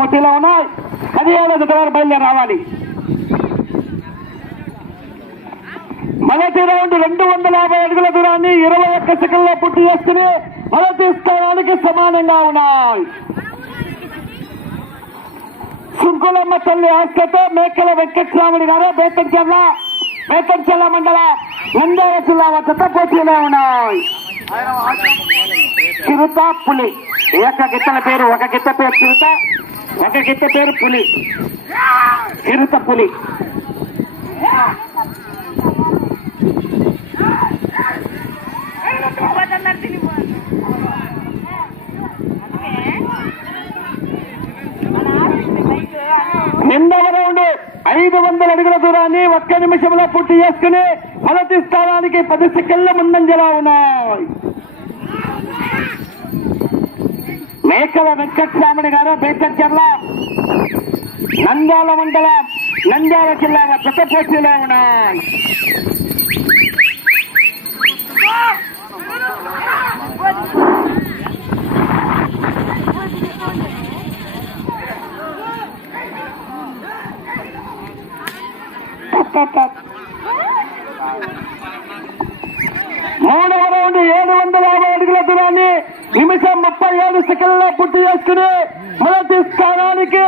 పోటీలో ఉన్నాయి. పదిహేను జత బయలుదేరి రావాలి మొదటి రౌండ్ రెండు వందల యాభై అడుగుల దూరాన్ని ఇరవై ఒక్క సెకండ్లో పుట్టి చేసుకుని మొదటి స్థానానికి సమానంగా ఉన్నాయి. సుంకులమ్మ తల్లి ఆస్కతో మేకల వెంకటరాముడి గారు బేతంచెల్ల బేతంచెల్ల మండల నంద్యాల జిల్లా వద్ద పోటీలో ఉన్నాయి. చిరుత పులి. ఒక గిత్తల పేరు ఒక గిత్త పేరు చిరుత. ఒక గిత్త పేరు పులి. చిరుత పులి. రెండవ రౌండ్ ఐదు వందల అడుగుల దూరాన్ని ఒక్క నిమిషంలో పూర్తి చేసుకుని మొదటి స్థానానికి పది సెకండ్ల ముందంజలా ఉన్నాయి. మేకల వెంకటరామణి గారు బేకర్చర్ల నంద్యాల మండలం నంద్యాల జిల్లా వద్ద పోటీలో ఉన్నాయి మూడవ రౌండ్ ఏడు వందల దినాన్ని నిమిషం ముప్పై ఏడు సెకండ్ల పూర్తి చేసుకుని మొదటి స్థానానికి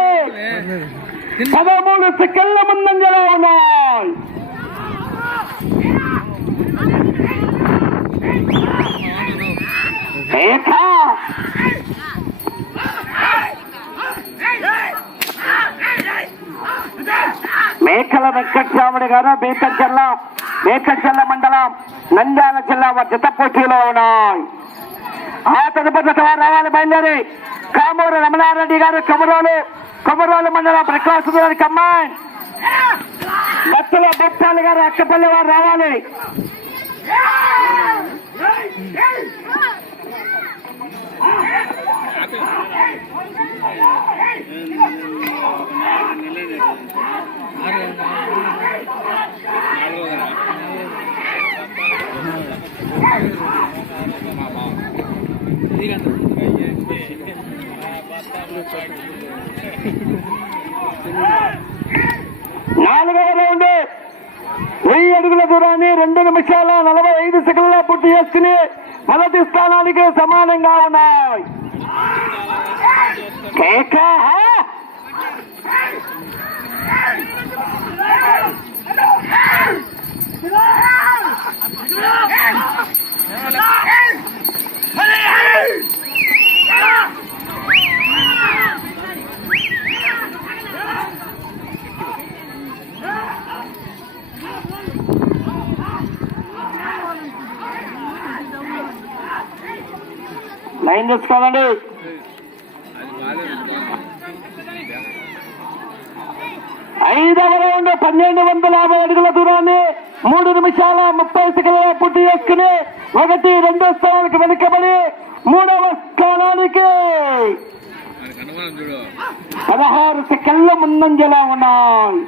పదమూడు సెకండ్ల ముందంజలో ఉన్నాయి. మేకల వెంకటరాముడు గారు బేకర్ మేకచెల్ల మండలం నంద్యాల జిల్లా జత పోటీలో ఉన్నాయి. ఆ తదుపరి రావాలి బయలుదేరి. కామూరు రమణారెడ్డి గారు కొమరోలు కొమరోలు మండలం ప్రకాశం గారి కమ్మాయి బత్తుల గారు అక్కపల్లి వారు రావాలి. నాలుగవ రౌండ్ వెయ్యి అడుగుల దూరాన్ని రెండు నిమిషాల నలభై ఐదు సెకండ్ల పూర్తి చేసుకుని మొదటి స్థానానికి సమానంగా ఉన్నాయి. కేక లైన్ ఐదవ రౌండ్ పన్నెండు వందల యాభై అడుగుల దూరాన్ని మూడు నిమిషాల ముప్పై సెకండ్ల పూర్తి చేసుకుని ఒకటి రెండో స్థానానికి వెనుకబడి మూడవ స్థానానికి పదహారు సెకండ్ల ముందంజలా ఉన్నాయి.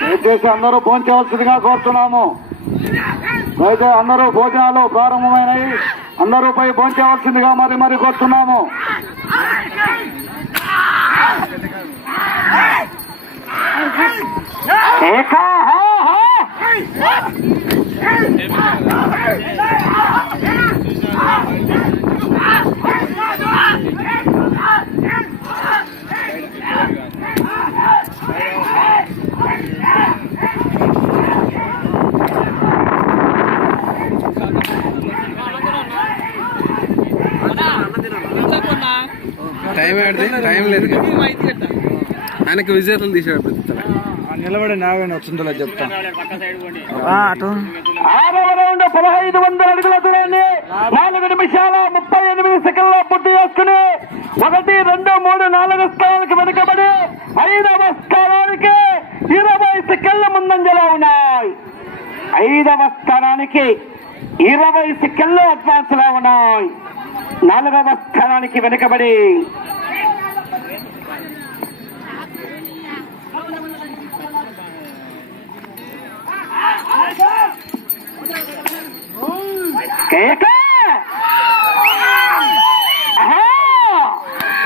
దయచేసి అందరూ భోంచవలసిందిగా కోరుతున్నాము. అయితే అందరూ భోజనాలు ప్రారంభమైనవి అందరూ పోయి భోంచవలసిందిగా మరి మరి కోరుతున్నాము. టైం ఆడితే టైం లేదు ఆయనకి విజేతలు తీసేటప్పుడు నిలబడి నాగని వచ్చిందో చెప్తా. అటు. ఆరవ రౌండ్ పదహైదు వందల అడుగుల దూరాన్ని నాలుగు నిమిషాల ముప్పై ఎనిమిది సెకండ్ల పూర్తి చేసుకుని ఒకటి రెండు మూడు నాలుగు స్థానాలకు వెనుకబడి ఐదవ స్థానానికి ఇరవై సెకండ్ల ముందంజలో ఉన్నాయి. ఐదవ స్థానానికి ఇరవై సెకండ్లు అడ్వాన్స్లో ఉన్నాయి. నాలుగవ స్థానానికి వెనుకబడి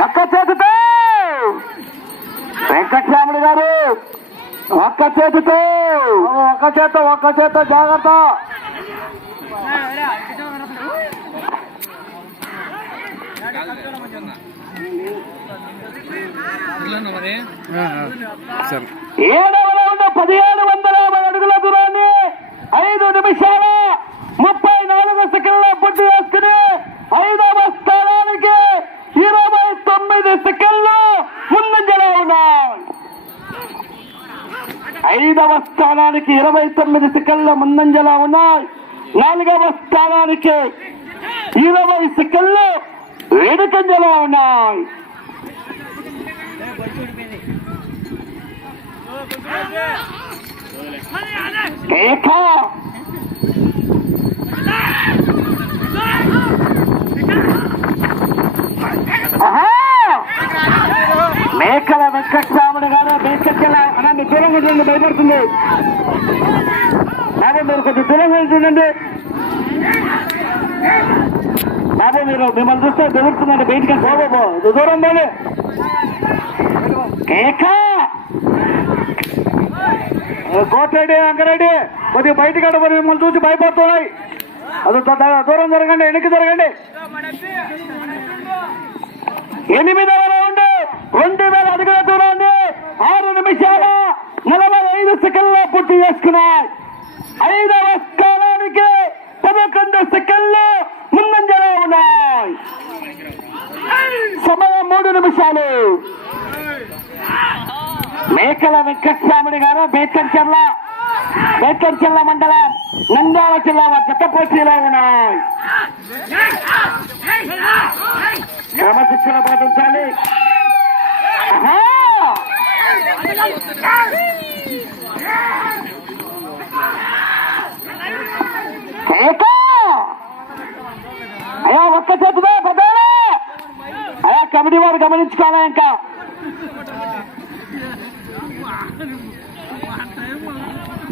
ఒక్క చేతితో! వెంకటరాముడు గారు ఒక్క చేతితో! ఒక్క చేత ఒక్క చేత జాగ్రత్త! ఏడవ పదిహేడు వందల నిమిషాల ముప్పై నాలుగు సెకండ్ల పుట్టి వేసుకుని ఐదవ స్థానానికి ఇరవై తొమ్మిది సెకండ్లు ముందంజలో ఉన్నాయి. ఐదవ స్థానానికి ఇరవై తొమ్మిది సెకండ్ల ముందంజలో ఉన్నాయి. నాలుగవ స్థానానికి ఇరవై సెకండ్లు వెనుకంజలో ఉన్నాయి. కేక ఆహా! మేకల వెంకటరాముడు గారు మేకల అన్న మీ దూరంగా ఉండండి భయపడుతుంది బాబు మీరు కొంచెం దూరంగా చూడండి. బాబు మీరు మిమ్మల్ని చూస్తే దొరుకుతుందండి. బయటికి బాబు దూరం బాబు. కేక! కోటరెడ్డి అంకరెడ్డి కొద్దిగా బయటికి అడవరు మిమ్మల్ని చూసి భయపడుతున్నాయి. అది దూరం జరగండి వెనక్కి జరగండి. ఎనిమిదవ రౌండ్ రెండు వేల అడుగుల దూరం ఆరు నిమిషాల నలభై ఐదు సెకండ్లో పూర్తి చేసుకున్నాయి. ఐదవ స్థానానికి పదకొండు సెకండ్లు ముందంజలో ఉన్నాయి. సమయం మూడు నిమిషాలు. మేకల వెంకటస్వాముడి గారు బేతంచెర్ల బేతంచెర్ల మండలం నంద్యాల జిల్లా జత పోటీలో ఉన్నాయి. క్రమశిక్షణ పాటించాలి. ఆహా! అయ్యా ఒక్క చేతుదే పెద్దాలే అయ్యా కమిటీ వారు గమనించుకోవాలా ఇంకా.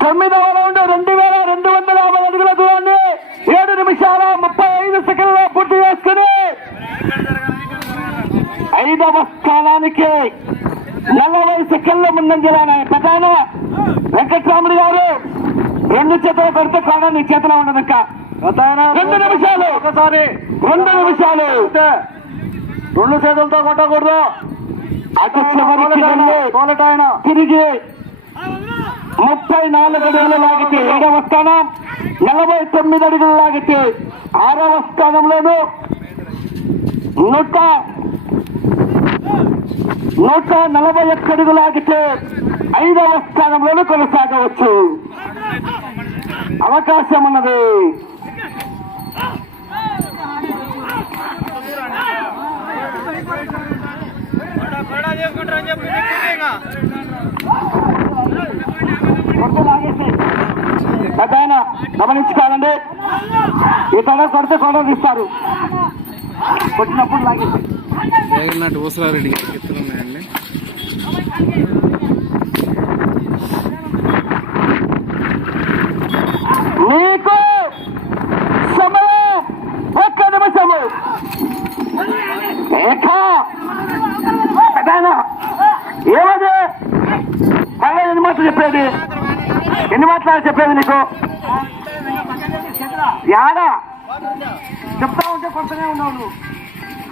తొమ్మిదవ రౌండ్ రెండు వేల రెండు వందల యాభై అడుగుల దూరాన్ని ఏడు నిమిషాల ముప్పై ఐదు సెకండ్లో పూర్తి చేసుకుని ఐదవ స్థానానికి నలభై సెకండ్ల ముందంజలాన ప్రధాన వెంకటరాముడు గారు. రెండు చేతులు పెడితే కూడా నీ చేతిలో ఉండదు ఇంకా రెండు నిమిషాలు. ఒకసారి. రెండు నిమిషాలు. రెండు చేతులతో కొట్టకూడదు. అటు వెళ్ళి తిరిగి ముప్పై నాలుగు అడుగులు లాగితే ఏడవ స్థానం నలభై తొమ్మిది అడుగులు లాగితే ఆరవ స్థానంలోను నూట నూట నలభై ఒక్క అడుగు లాగితే ఐదవ స్థానంలోనూ కొనసాగవచ్చు. అవకాశం ఉన్నది. కొట్టు గమనించుకోవాలండి. ఇతర కొడితే కొడ తీస్తారు. కొట్టినప్పుడు లాగేసి. జగన్నాథ్ ఊసరారెడ్డి గారికి ఎత్తులు ఉన్నాయండి. మీకు సమయం ఒక్క నిమిషము. ఏమది? మళ్ళీ ఎన్ని మాటలు చెప్పేది? ఎన్ని మాటలు చెప్పేది నీకు? యాడా? చెప్తా ఉంటే కొడుతూనే ఉన్నావు నువ్వు.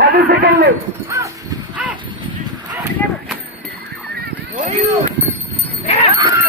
పది సెకండ్లు Oh, you! Yeah!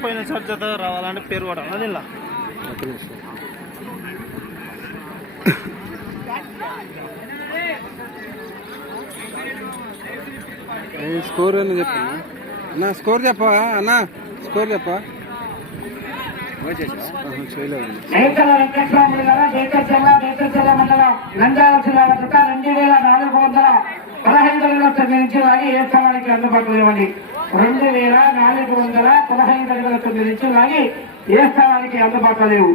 పోయిన సార్ జత రావాలంటే పేరు కూడా అది స్కోర్ అని చెప్ప. అన్నా స్కోర్ చెప్ప అన్నా స్కోర్ చెప్ప వేల నాలుగు వందల పదహైదు అడుగుల తొమ్మిది నుంచి లాగి ఏ స్థానానికి అందుబాటులో ఇవ్వండి రెండు వేల నాలుగు వందల పదహైదు అడుగుల తొమ్మిది నుంచి లాగి ఏ స్థానానికి అందుబాటులో లేవు